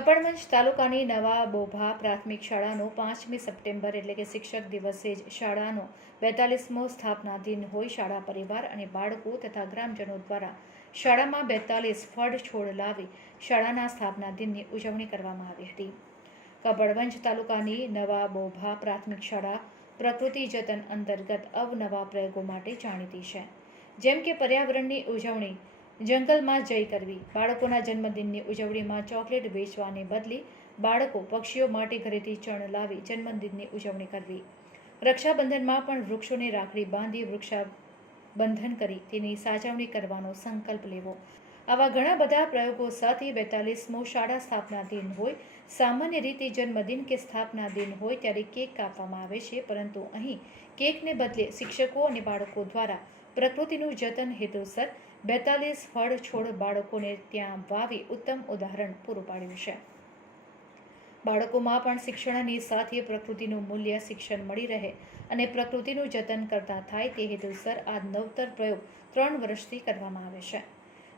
કપડવંજ તાલુકાની નવા બોભા પ્રાથમિક શાળાનો પાંચમી સપ્ટેમ્બર એટલે કે શિક્ષક દિવસે જ શાળાનો બેતાલીસમો સ્થાપના દિન હોય શાળા પરિવાર અને બાળકો તથા ગ્રામજનો દ્વારા શાળામાં બેતાલીસ ફળ છોડ લાવી શાળાના સ્થાપના દિનની ઉજવણી કરવામાં આવી હતી. કપડવંજ તાલુકાની નવા બોભા પ્રાથમિક શાળા પ્રકૃતિ જતન અંતર્ગત અવનવા પ્રયોગો માટે જાણીતી છે. જેમ કે પર્યાવરણની ઉજવણી જંગલમાં જઈ કરવી. બાળકોના જન્મદિનની ઉજવણીમાં ચોકલેટ વેચવાને બદલે બાળકો પક્ષીઓ માટે ઘરેથી ચણ લાવી જન્મદિનની ઉજવણી કરવી. રક્ષાબંધનમાં પણ વૃક્ષોને રાખડી બાંધી વૃક્ષાબંધન કરી તેની સાચવણી કરવાનો સંકલ્પ લેવો. આવા ઘણા બધા પ્રયોગો સાથે બેતાલીસમો શાળા સ્થાપના દિન હોય. સામાન્ય રીતે જન્મદિન કે સ્થાપના દિન હોય ત્યારે કેક કાપવામાં આવે છે, પરંતુ અહીં કેકને બદલે શિક્ષકો અને બાળકો દ્વારા પ્રકૃતિનું જતન હેતુસર બેતાલીસ ફળ છોડ બાળકોને ત્યાં વાવી ઉત્તમ ઉદાહરણ પૂરું પાડ્યું છે. બાળકોમાં પણ શિક્ષણની સાથે પ્રકૃતિનું મૂલ્ય શિક્ષણ મળી રહે અને પ્રકૃતિનું જતન કરતા થાય તે હેતુસર આ નવતર પ્રયોગ ત્રણ વર્ષથી કરવામાં આવે છે.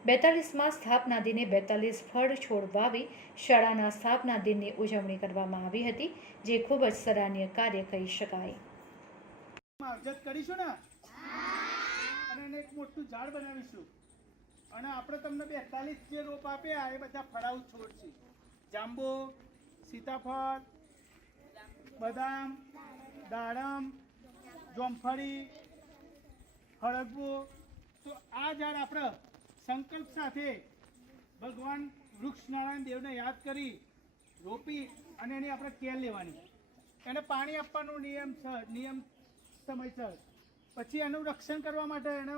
બેતાલીસમાં સ્થાપના દિને બેતાલીસ ફળ છોડ વાવી શાળાના સ્થાપના દિનની ઉજવણી કરવામાં આવી હતી, જે ખૂબ જ સરાહનીય કાર્ય કહી શકાય. કરીશું ને? મોટું ઝાડ બનાવીશું. અને આપણે તમને બેતાલીસ જે રોપ આપ્યા, એ બધા ફળાઉ છોડ છે જાંબુ, સીતાફળ, બદામ, દાડમ, જોમફળી હળગવો તો આ ઝાડ આપણે સંકલ્પ સાથે ભગવાન વૃક્ષ નારાયણ દેવને યાદ કરી રોપી અને એની આપણે કેર લેવાની. એને પાણી આપવાનો નિયમ નિયમ સમયસર. પછી એનું રક્ષણ કરવા માટે એને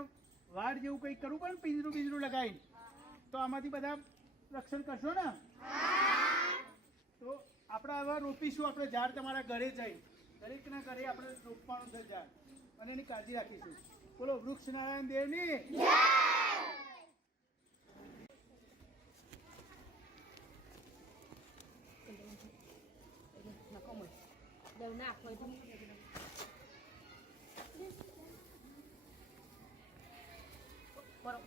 વાડ જેવું કંઈક કરવું પડે ને, પિંજરું પિંજરું લગાવીને. તો આમાંથી બધા રક્ષણ કરશો ને? તો આપણે હવે રોપીશું આપણે ઝાડ તમારા ઘરે જઈ દરેકના ઘરે આપણે રોપવાનું છે ઝાડ. અને એની કાળજી રાખીશું. બોલો વૃક્ષ નારાયણ દેવની Bora.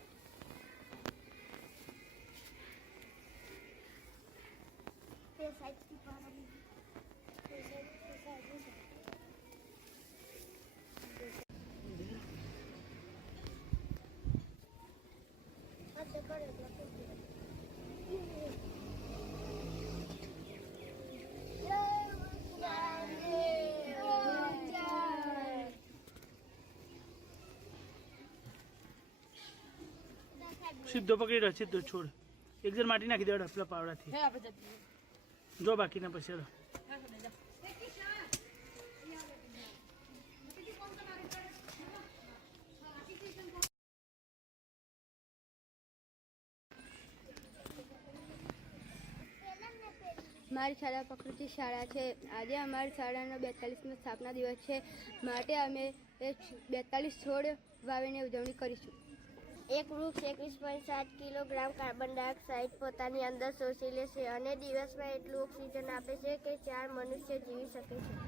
Pensar de que para mim. Pensar de que para mim. Até agora, eu સીધો પકડી રહ્યો સીધો છોડ. એક જણ માટી નાખી દેવાડો પેલા પાવડાથી. જો બાકીના પછી મારી શાળા પ્રકૃતિ શાળા છે. આજે અમારી શાળાનો બેતાલીસમો સ્થાપના દિવસ છે. માટે અમે બેતાલીસ છોડ વાવીને ઉજવણી કરીશું. એક વૃક્ષ એકવીસ પોઈન્ટ સાત કિલોગ્રામ કાર્બન ડાયોક્સાઇડ પોતાની અંદર શોષી લે છે અને દિવસમાં એટલું ઓક્સિજન આપે છે કે ચાર મનુષ્ય જીવી શકે છે.